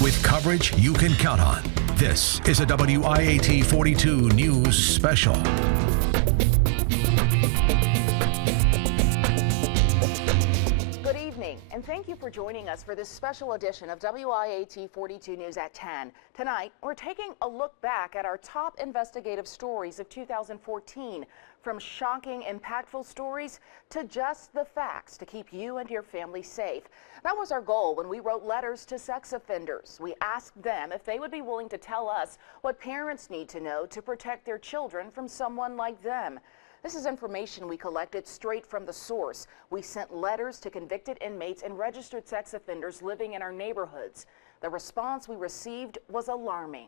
with coverage you can count on. This is a WIAT 42 News Special. Good evening, and thank you for joining us for this special edition of WIAT 42 News at 10. Tonight, we're taking a look back at our top investigative stories of 2014, from shocking, impactful stories to just the facts to keep you and your family safe. That was our goal when we wrote letters to sex offenders. We asked them if they would be willing to tell us what parents need to know to protect their children from someone like them. This is information we collected straight from the source. We sent letters to convicted inmates and registered sex offenders living in our neighborhoods. The response we received was alarming.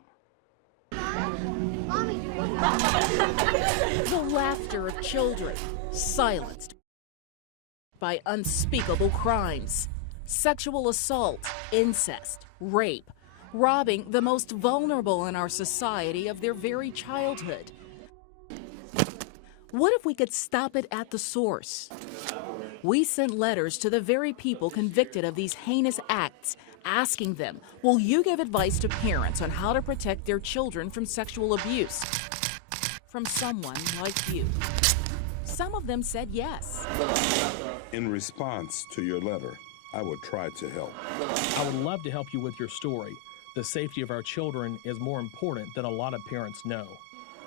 The laughter of children, silenced by unspeakable crimes. Sexual assault, incest, rape, robbing the most vulnerable in our society of their very childhood. What if we could stop it at the source? We sent letters to the very people convicted of these heinous acts, asking them, will you give advice to parents on how to protect their children from sexual abuse from someone like you? Some of them said yes. In response to your letter, I would try to help. I would love to help you with your story. The safety of our children is more important than a lot of parents know.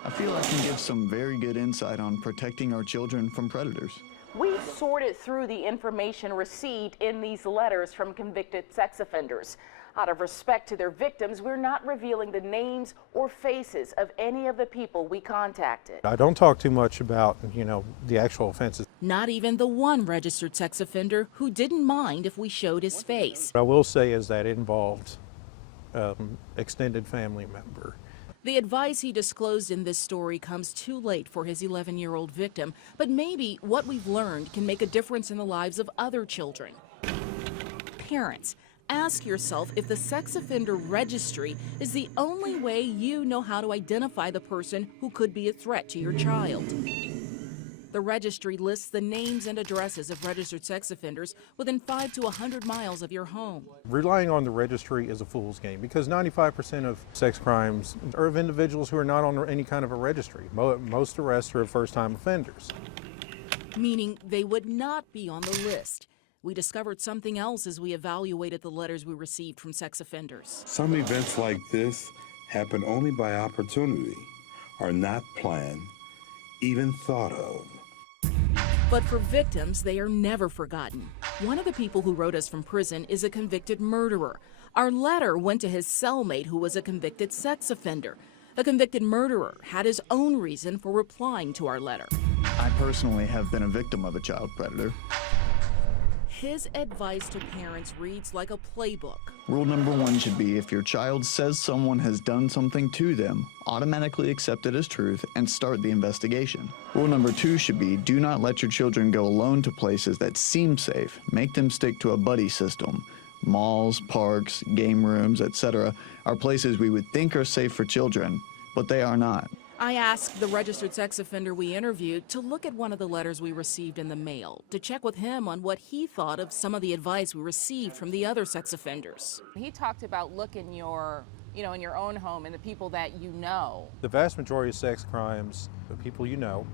I feel I can give some very good insight on protecting our children from predators. We sorted through the information received in these letters from convicted sex offenders. Out of respect to their victims, we're not revealing the names or faces of any of the people we contacted. I don't talk too much about, the actual offenses. Not even the one registered sex offender who didn't mind if we showed his face. What I will say is that it involved extended family member. The advice he disclosed in this story comes too late for his 11-year-old victim, but maybe what we've learned can make a difference in the lives of other children. Parents, ask yourself if the sex offender registry is the only way you know how to identify the person who could be a threat to your child. The registry lists the names and addresses of registered sex offenders within 5 to 100 miles of your home. Relying on the registry is a fool's game because 95% of sex crimes are of individuals who are not on any kind of a registry. Most arrests are of first-time offenders. Meaning they would not be on the list. We discovered something else as we evaluated the letters we received from sex offenders. Some events like this happen only by opportunity, are not planned, even thought of. But for victims, they are never forgotten. One of the people who wrote us from prison is a convicted murderer. Our letter went to his cellmate who was a convicted sex offender. The convicted murderer had his own reason for replying to our letter. I personally have been a victim of a child predator. His advice to parents reads like a playbook. Rule number 1 should be if your child says someone has done something to them, automatically accept it as truth and start the investigation. Rule number 2 should be do not let your children go alone to places that seem safe. Make them stick to a buddy system. Malls, parks, game rooms, etc. are places we would think are safe for children, but they are not. I asked the registered sex offender we interviewed to look at one of the letters we received in the mail, to check with him on what he thought of some of the advice we received from the other sex offenders. He talked about looking in your own home and the people that you know. The vast majority of sex crimes, the people you know,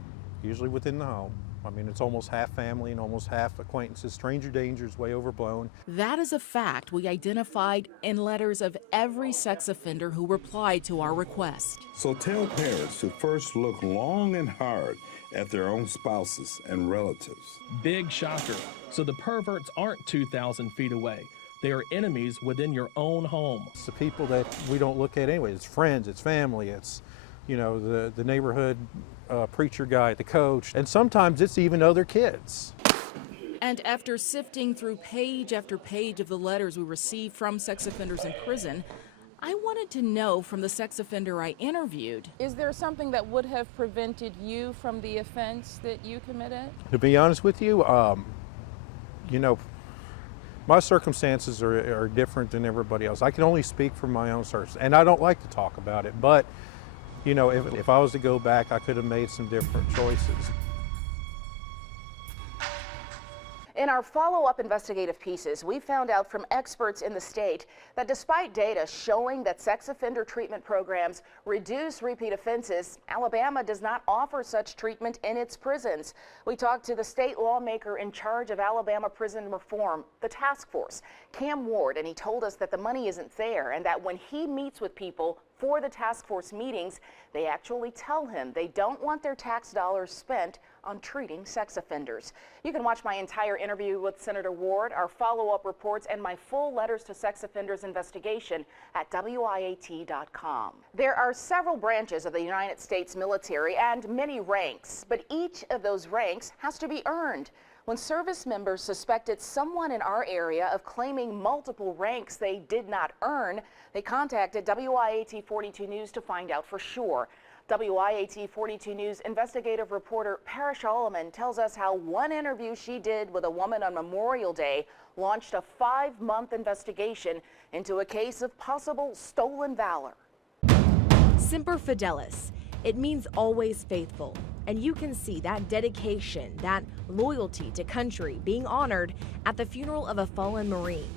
usually within the home. I mean, it's almost half family and almost half acquaintances. Stranger danger is way overblown. That is a fact we identified in letters of every sex offender who replied to our request. So tell parents to first look long and hard at their own spouses and relatives. Big shocker. So the perverts aren't 2,000 feet away. They are enemies within your own home. It's the people that we don't look at anyway. It's friends, it's family, it's the neighborhood preacher guy, the coach, and sometimes it's even other kids. And after sifting through page after page of the letters we received from sex offenders in prison, I wanted to know from the sex offender I interviewed, is there something that would have prevented you from the offense that you committed? To be honest with you, my circumstances are different than everybody else. I can only speak from my own circumstances, and I don't like to talk about it, but if I was to go back, I could have made some different choices. In our follow-up investigative pieces, we found out from experts in the state that despite data showing that sex offender treatment programs reduce repeat offenses, Alabama does not offer such treatment in its prisons. We talked to the state lawmaker in charge of Alabama prison reform, the task force, Cam Ward, and he told us that the money isn't there and that when he meets with people for the task force meetings, they actually tell him they don't want their tax dollars spent on treating sex offenders. You can watch my entire interview with Senator Ward, our follow-up reports, and my full letters to sex offenders investigation at WIAT.com. There are several branches of the United States military and many ranks, but each of those ranks has to be earned. When service members suspected someone in our area of claiming multiple ranks they did not earn, they contacted WIAT 42 News to find out for sure. WIAT 42 News investigative reporter Parrish Alleman tells us how one interview she did with a woman on Memorial Day launched a 5-month investigation into a case of possible stolen valor. Semper Fidelis. It means always faithful. And you can see that dedication, that loyalty to country being honored at the funeral of a fallen Marine.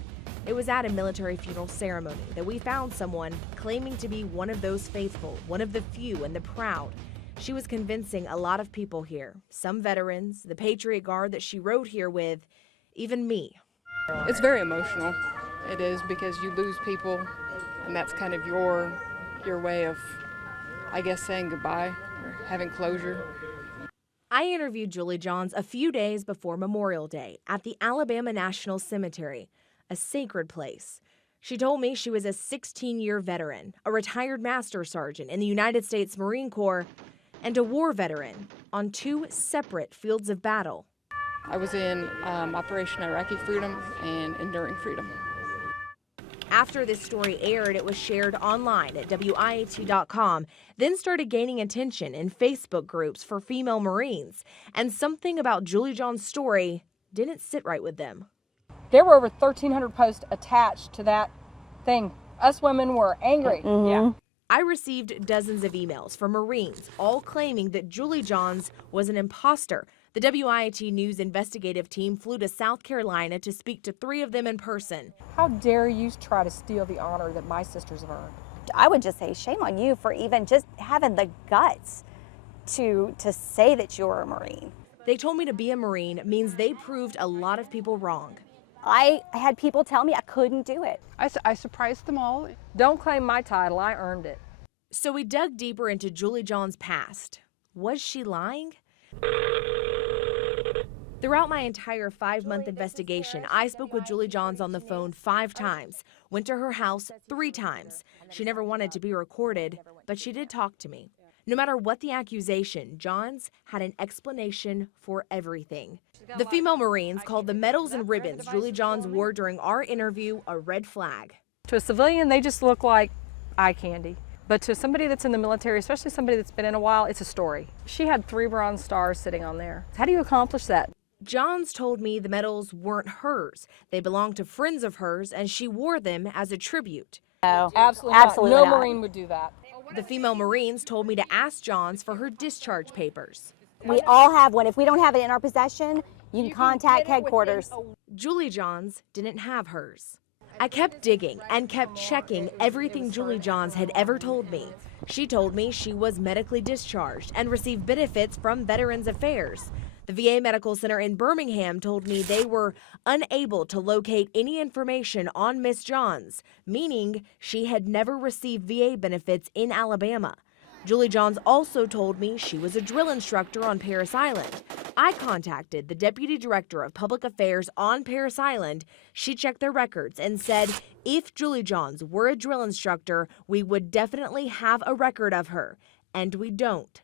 It was at a military funeral ceremony that we found someone claiming to be one of those faithful, one of the few and the proud. She was convincing a lot of people here, some veterans, the Patriot Guard that she rode here with, even me. It's very emotional. It is, because you lose people, and that's kind of your way of, I guess, saying goodbye or having closure. I interviewed Julie Johns a few days before Memorial Day at the Alabama National Cemetery, a sacred place. She told me she was a 16-year veteran, a retired master sergeant in the United States Marine Corps, and a war veteran on 2 separate fields of battle. I was in Operation Iraqi Freedom and Enduring Freedom. After this story aired, it was shared online at WIAT.com, then started gaining attention in Facebook groups for female Marines. And something about Julie Johns' story didn't sit right with them. There were over 1,300 posts attached to that thing. Us women were angry. Mm-hmm. Yeah. I received dozens of emails from Marines, all claiming that Julie Johns was an imposter. The WIAT News investigative team flew to South Carolina to speak to 3 of them in person. How dare you try to steal the honor that my sisters have earned? I would just say shame on you for even just having the guts to say that you're a Marine. They told me to be a Marine means they proved a lot of people wrong. I had people tell me I couldn't do it. I surprised them all. Don't claim my title, I earned it. So we dug deeper into Julie Johns' past. Was she lying? Throughout my entire 5-month investigation, I spoke with Julie Johns on the phone 5 times, went to her house 3 times. She never wanted to be recorded, but she did talk to me. No matter what the accusation, Johns had an explanation for everything. The female Marines called the medals and ribbons Julie Johns wore during our interview a red flag. To a civilian, they just look like eye candy. But to somebody that's in the military, especially somebody that's been in a while, it's a story. She had 3 bronze stars sitting on there. How do you accomplish that? Johns told me the medals weren't hers. They belonged to friends of hers, and she wore them as a tribute. No, Absolutely not. No Marine would do that. The female Marines told me to ask Johns for her discharge papers. We all have one. If we don't have it in our possession, you can contact headquarters. Julie Johns didn't have hers. I kept digging and kept checking everything Julie Johns had ever told me. She told me she was medically discharged and received benefits from Veterans Affairs. The VA Medical Center in Birmingham told me they were unable to locate any information on Miss Johns, meaning she had never received VA benefits in Alabama. Julie Johns also told me she was a drill instructor on Parris Island. I contacted the Deputy Director of Public Affairs on Parris Island. She checked their records and said if Julie Johns were a drill instructor, we would definitely have a record of her, and we don't.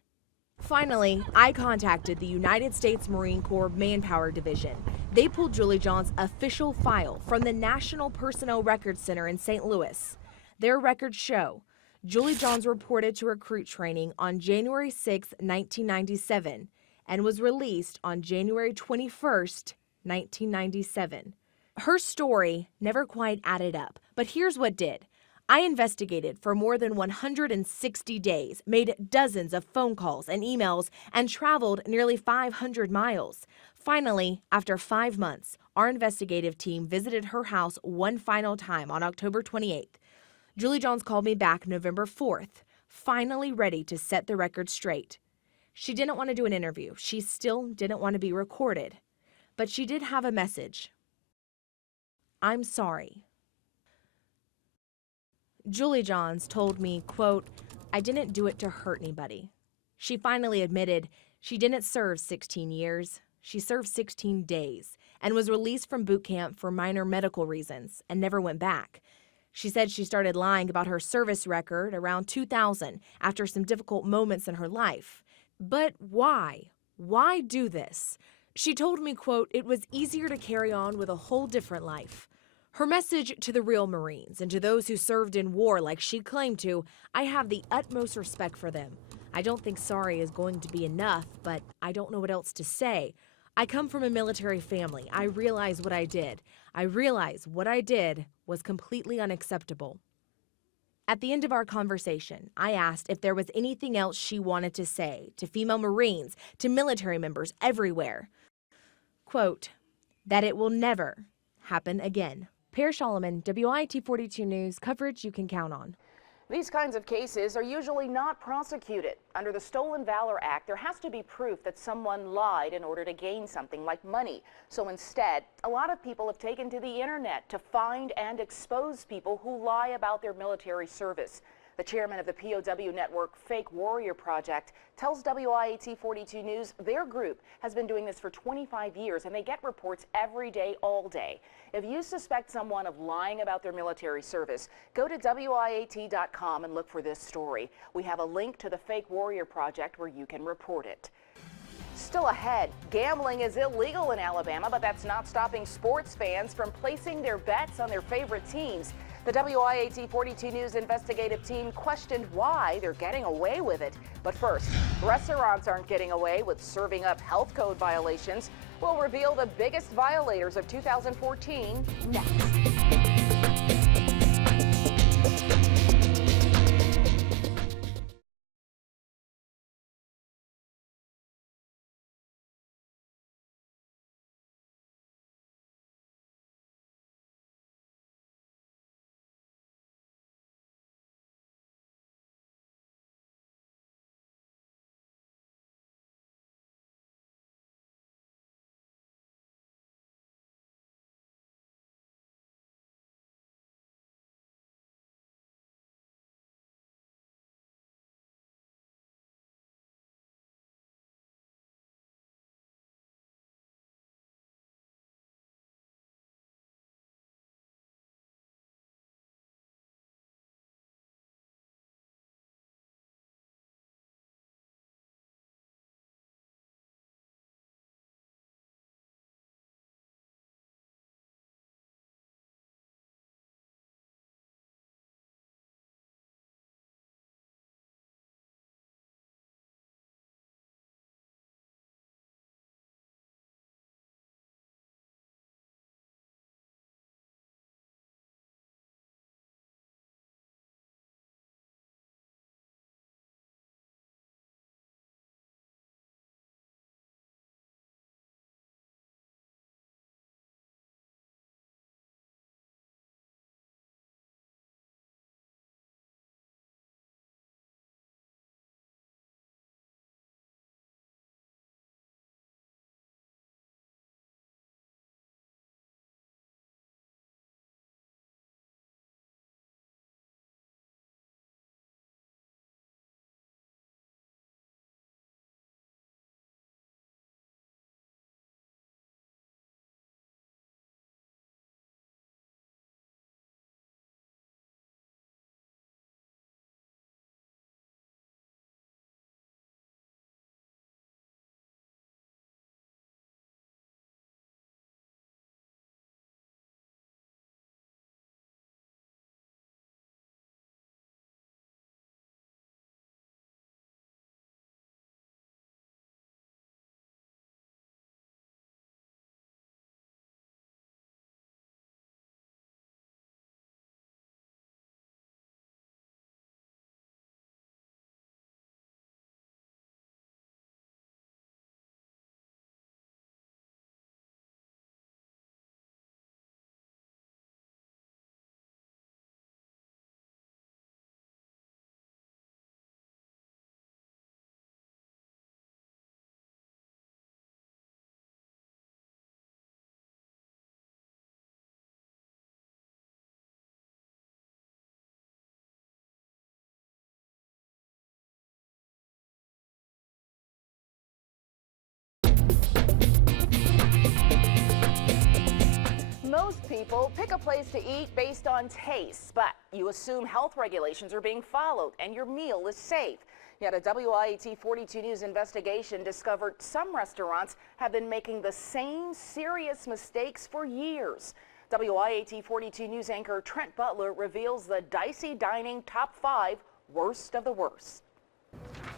Finally, I contacted the United States Marine Corps Manpower Division. They pulled Julie Johns' official file from the National Personnel Records Center in St. Louis. Their records show Julie Johns reported to recruit training on January 6, 1997, and was released on January 21, 1997. Her story never quite added up, but here's what did. I investigated for more than 160 days, made dozens of phone calls and emails, and traveled nearly 500 miles. Finally, after 5 months, our investigative team visited her house one final time on October 28th. Julie Johns called me back November 4th, finally ready to set the record straight. She didn't want to do an interview. She still didn't want to be recorded. But she did have a message. I'm sorry. Julie Johns told me, quote, I didn't do it to hurt anybody. She finally admitted she didn't serve 16 years. She served 16 days and was released from boot camp for minor medical reasons and never went back. She said she started lying about her service record around 2000 after some difficult moments in her life. But why? Why do this? She told me, quote, it was easier to carry on with a whole different life. Her message to the real Marines and to those who served in war like she claimed to, I have the utmost respect for them. I don't think sorry is going to be enough, but I don't know what else to say. I come from a military family. I realize what I did. I realize what I did was completely unacceptable. At the end of our conversation, I asked if there was anything else she wanted to say to female Marines, to military members everywhere. Quote, that it will never happen again. Per Solomon, WIAT 42 News, coverage you can count on. These kinds of cases are usually not prosecuted. Under the Stolen Valor Act, there has to be proof that someone lied in order to gain something like money. So instead, a lot of people have taken to the internet to find and expose people who lie about their military service. The chairman of the POW network Fake Warrior Project tells WIAT 42 News their group has been doing this for 25 years and they get reports every day, all day. If you suspect someone of lying about their military service, go to WIAT.com and look for this story. We have a link to the Fake Warrior Project where you can report it. Still ahead, gambling is illegal in Alabama, but that's not stopping sports fans from placing their bets on their favorite teams. The WIAT 42 News investigative team questioned why they're getting away with it. But first, restaurants aren't getting away with serving up health code violations. We'll reveal the biggest violators of 2014 next. Most people pick a place to eat based on taste, but you assume health regulations are being followed and your meal is safe. Yet a WIAT 42 News investigation discovered some restaurants have been making the same serious mistakes for years. WIAT 42 News anchor Trent Butler reveals the dicey dining top 5 worst of the worst.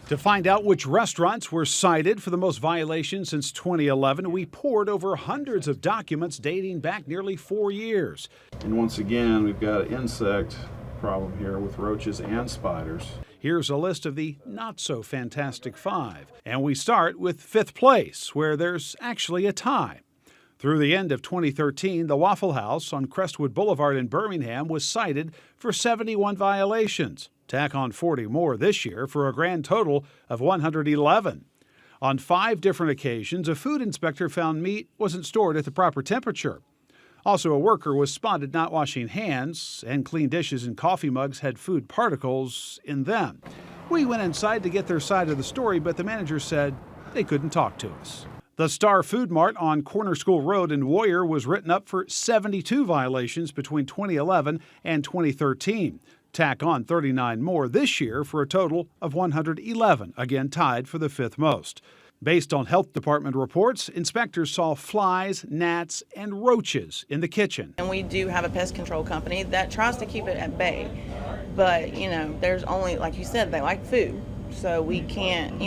To find out which restaurants were cited for the most violations since 2011, we poured over hundreds of documents dating back nearly 4 years. And once again, we've got an insect problem here with roaches and spiders. Here's a list of the not-so-fantastic 5. And we start with 5th place, where there's actually a tie. Through the end of 2013, the Waffle House on Crestwood Boulevard in Birmingham was cited for 71 violations. Tack on 40 more this year for a grand total of 111. On 5 different occasions, a food inspector found meat wasn't stored at the proper temperature. Also, a worker was spotted not washing hands, and clean dishes and coffee mugs had food particles in them. We went inside to get their side of the story, but the manager said they couldn't talk to us. The Star Food Mart on Corner School Road in Warrior was written up for 72 violations between 2011 and 2013. Tack on 39 more this year for a total of 111, again tied for the 5th most. Based on health department reports, inspectors saw flies, gnats, and roaches in the kitchen. And we do have a pest control company that tries to keep it at bay. But, there's only, like you said, they like food. So we can't,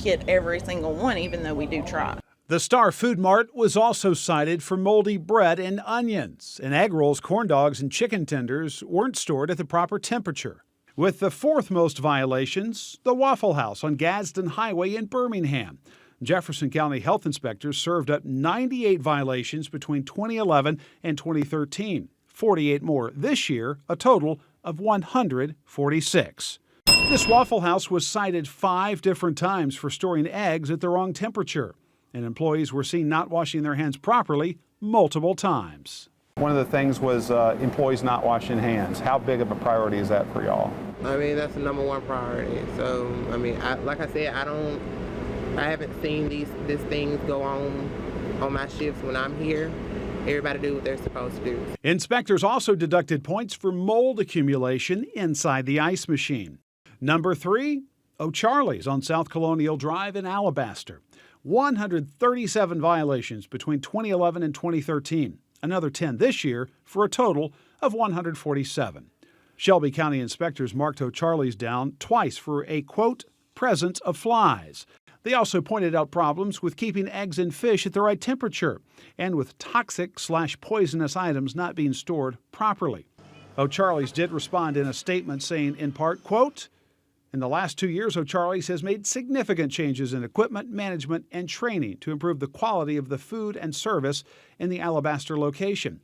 get every single one, even though we do try. The Star Food Mart was also cited for moldy bread and onions, and egg rolls, corn dogs, and chicken tenders weren't stored at the proper temperature. With the 4th most violations, the Waffle House on Gadsden Highway in Birmingham. Jefferson County health inspectors served up 98 violations between 2011 and 2013. 48 more this year, a total of 146. This Waffle House was cited 5 different times for storing eggs at the wrong temperature, and employees were seen not washing their hands properly multiple times. One of the things was employees not washing hands. How big of a priority is that for y'all? That's the #1 priority. So, like I said, I haven't seen these things go on my shifts when I'm here. Everybody do what they're supposed to do. Inspectors also deducted points for mold accumulation inside the ice machine. Number 3, O'Charlie's on South Colonial Drive in Alabaster. 137 violations between 2011 and 2013. Another 10 this year for a total of 147. Shelby County inspectors marked O'Charlie's down twice for a, quote, presence of flies. They also pointed out problems with keeping eggs and fish at the right temperature and with toxic/poisonous items not being stored properly. O'Charlie's did respond in a statement saying, in part, quote, in the last 2 years, O'Charlie's has made significant changes in equipment, management, and training to improve the quality of the food and service in the Alabaster location.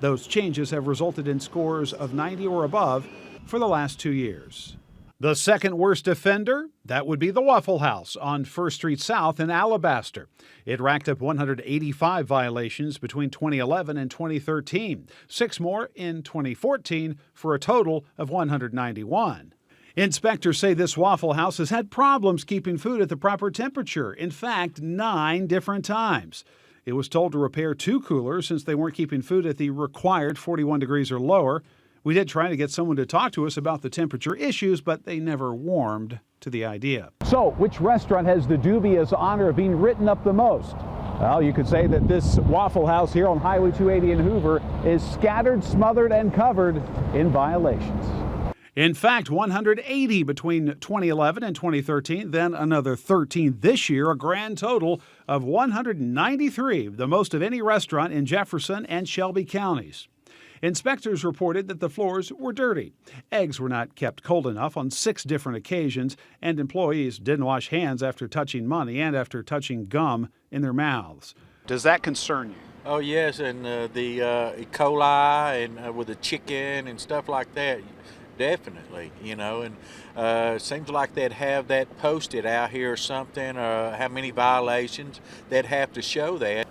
Those changes have resulted in scores of 90 or above for the last 2 years. The second worst offender, that would be the Waffle House on First Street South in Alabaster. It racked up 185 violations between 2011 and 2013, 6 more in 2014 for a total of 191. Inspectors say this Waffle House has had problems keeping food at the proper temperature. In fact, 9 different times. It was told to repair 2 coolers since they weren't keeping food at the required 41 degrees or lower. We did try to get someone to talk to us about the temperature issues, but they never warmed to the idea. So, which restaurant has the dubious honor of being written up the most? Well, you could say that this Waffle House here on Highway 280 in Hoover is scattered, smothered, and covered in violations. In fact, 180 between 2011 and 2013, then another 13 this year, a grand total of 193, the most of any restaurant in Jefferson and Shelby counties. Inspectors reported that the floors were dirty. Eggs were not kept cold enough on 6 different occasions, and employees didn't wash hands after touching money and after touching gum in their mouths. Does that concern you? Oh, yes, and the E. coli and with the chicken and stuff like that. Definitely, and it seems like they'd have that posted out here or something, how many violations, they'd have to show that.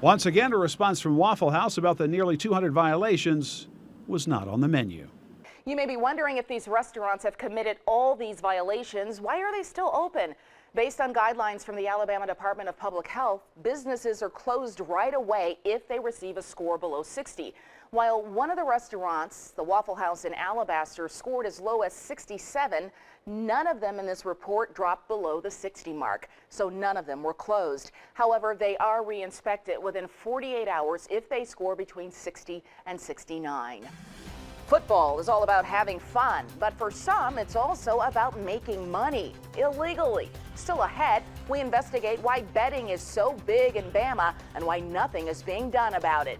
Once again, a response from Waffle House about the nearly 200 violations was not on the menu. You may be wondering if these restaurants have committed all these violations. Why are they still open? Based on guidelines from the Alabama Department of Public Health, businesses are closed right away if they receive a score below 60. While one of the restaurants, the Waffle House in Alabaster, scored as low as 67, none of them in this report dropped below the 60 mark, so none of them were closed. However, they are re-inspected within 48 hours if they score between 60 and 69. Football is all about having fun, but for some, it's also about making money illegally. Still ahead, we investigate why betting is so big in Bama and why nothing is being done about it.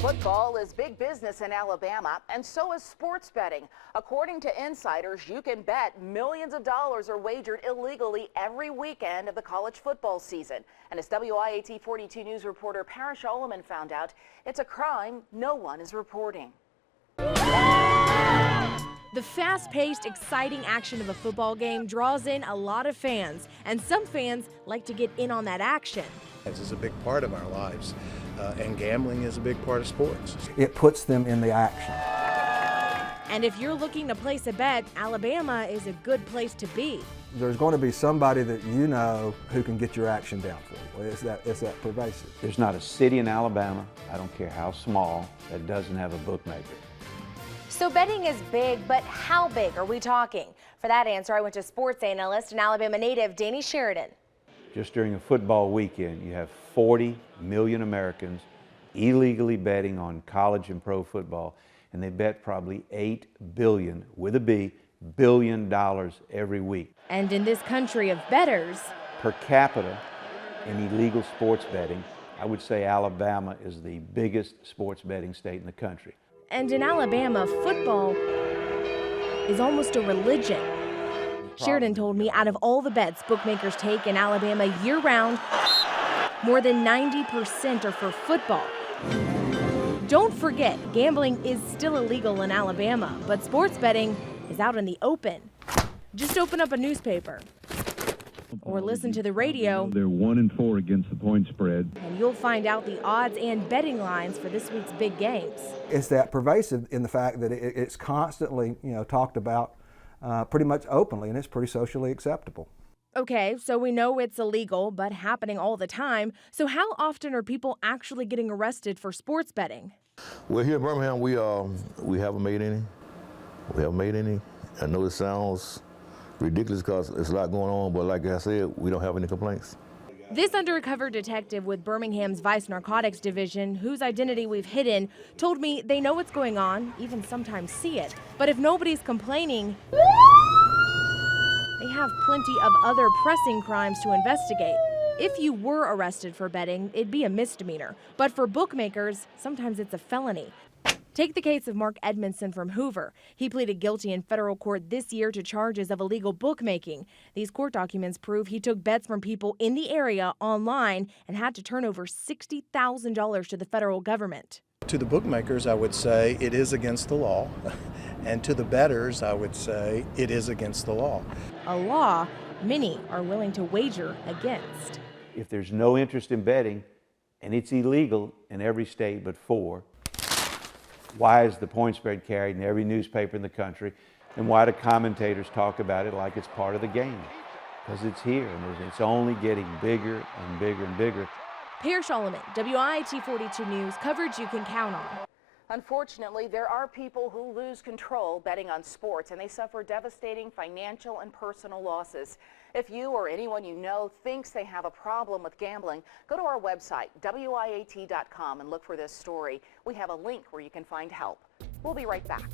Football is big business in Alabama, and so is sports betting. According to insiders, you can bet millions of dollars are wagered illegally every weekend of the college football season. And as WIAT 42 News reporter Parrish Alleman found out, it's a crime no one is reporting. The fast-paced, exciting action of a football game draws in a lot of fans, and some fans like to get in on that action. This is a big part of our lives, and gambling is a big part of sports. It puts them in the action. And if you're looking to place a bet, Alabama is a good place to be. There's going to be somebody that you know who can get your action down for you. It's that pervasive. There's not a city in Alabama, I don't care how small, that doesn't have a bookmaker. So betting is big, but how big are we talking? For that answer, I went to sports analyst and Alabama native Danny Sheridan. Just during a football weekend, you have 40 million Americans illegally betting on college and pro football, and they bet probably $8 billion, with a B, billion dollars every week. And in this country of bettors, Per capita in illegal sports betting, I would say Alabama is the biggest sports betting state in the country. and in Alabama, football is almost a religion. Sheridan told me out of all the bets bookmakers take in Alabama year-round, more than 90% are for football. Don't forget, gambling is still illegal in Alabama, but sports betting is out in the open. Just open up a newspaper or listen to the radio. They're 1-4 against the point spread. And you'll find out the odds and betting lines for this week's big games. It's that pervasive in the fact that it's constantly, talked about pretty much openly, and it's pretty socially acceptable. Okay, so we know it's illegal, but happening all the time. So how often are people actually getting arrested for sports betting? Well, here in Birmingham, we haven't made any. We haven't made any. I know it sounds ridiculous because there's a lot going on, but like I said, we don't have any complaints. This undercover detective with Birmingham's Vice Narcotics Division, whose identity we've hidden, told me they know what's going on, even sometimes see it. But if nobody's complaining, they have plenty of other pressing crimes to investigate. If you were arrested for betting, it'd be a misdemeanor. But for bookmakers, sometimes it's a felony. Take the case of Mark Edmondson from Hoover. He pleaded guilty in federal court this year to charges of illegal bookmaking. These court documents prove he took bets from people in the area online and had to turn over $60,000 to the federal government. To the bookmakers, I would say it is against the law. And to the bettors, I would say it is against the law. A law many are willing to wager against. If there's no interest in betting, and it's illegal in every state but 4, why is the point spread carried in every newspaper in the country? And why do commentators talk about it like it's part of the game? Because it's here, and it's only getting bigger and bigger and bigger. Pear Solomon, WIAT 42 News, coverage you can count on. Unfortunately, there are people who lose control betting on sports, and they suffer devastating financial and personal losses. If you or anyone you know thinks they have a problem with gambling, go to our website, WIAT.com, and look for this story. We have a link where you can find help. We'll be right back.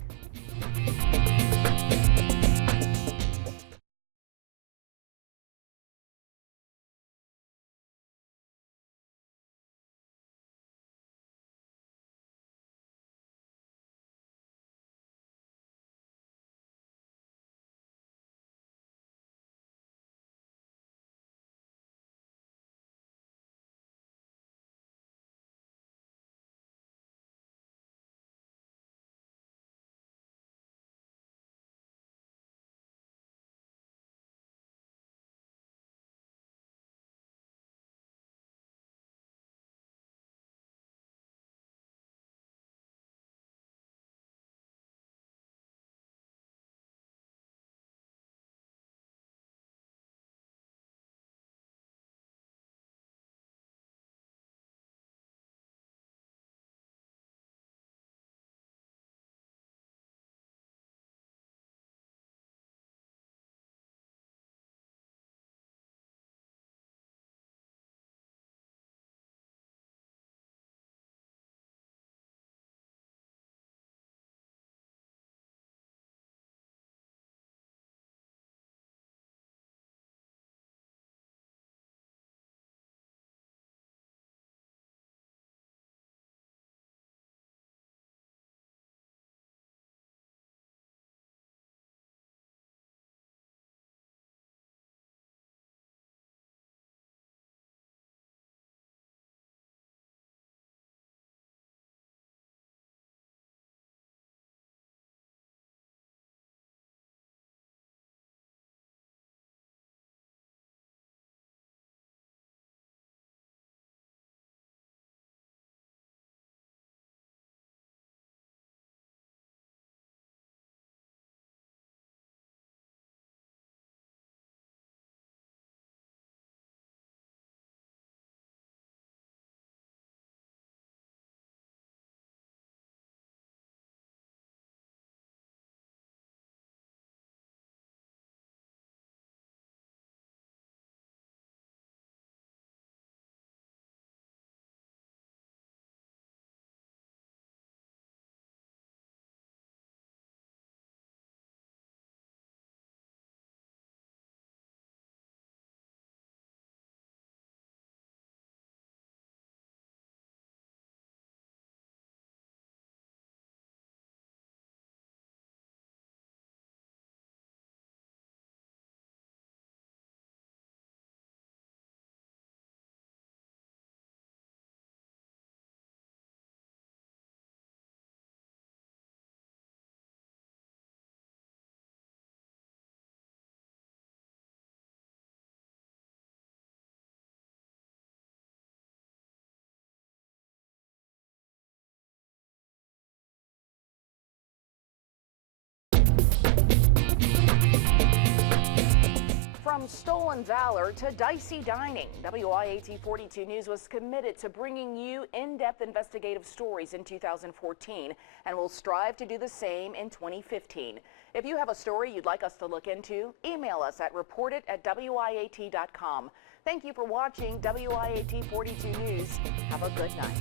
From stolen valor to dicey dining, WIAT 42 News was committed to bringing you in-depth investigative stories in 2014 and will strive to do the same in 2015. If you have a story you'd like us to look into, email us at report@wiat.com. Thank you for watching WIAT 42 News. Have a good night.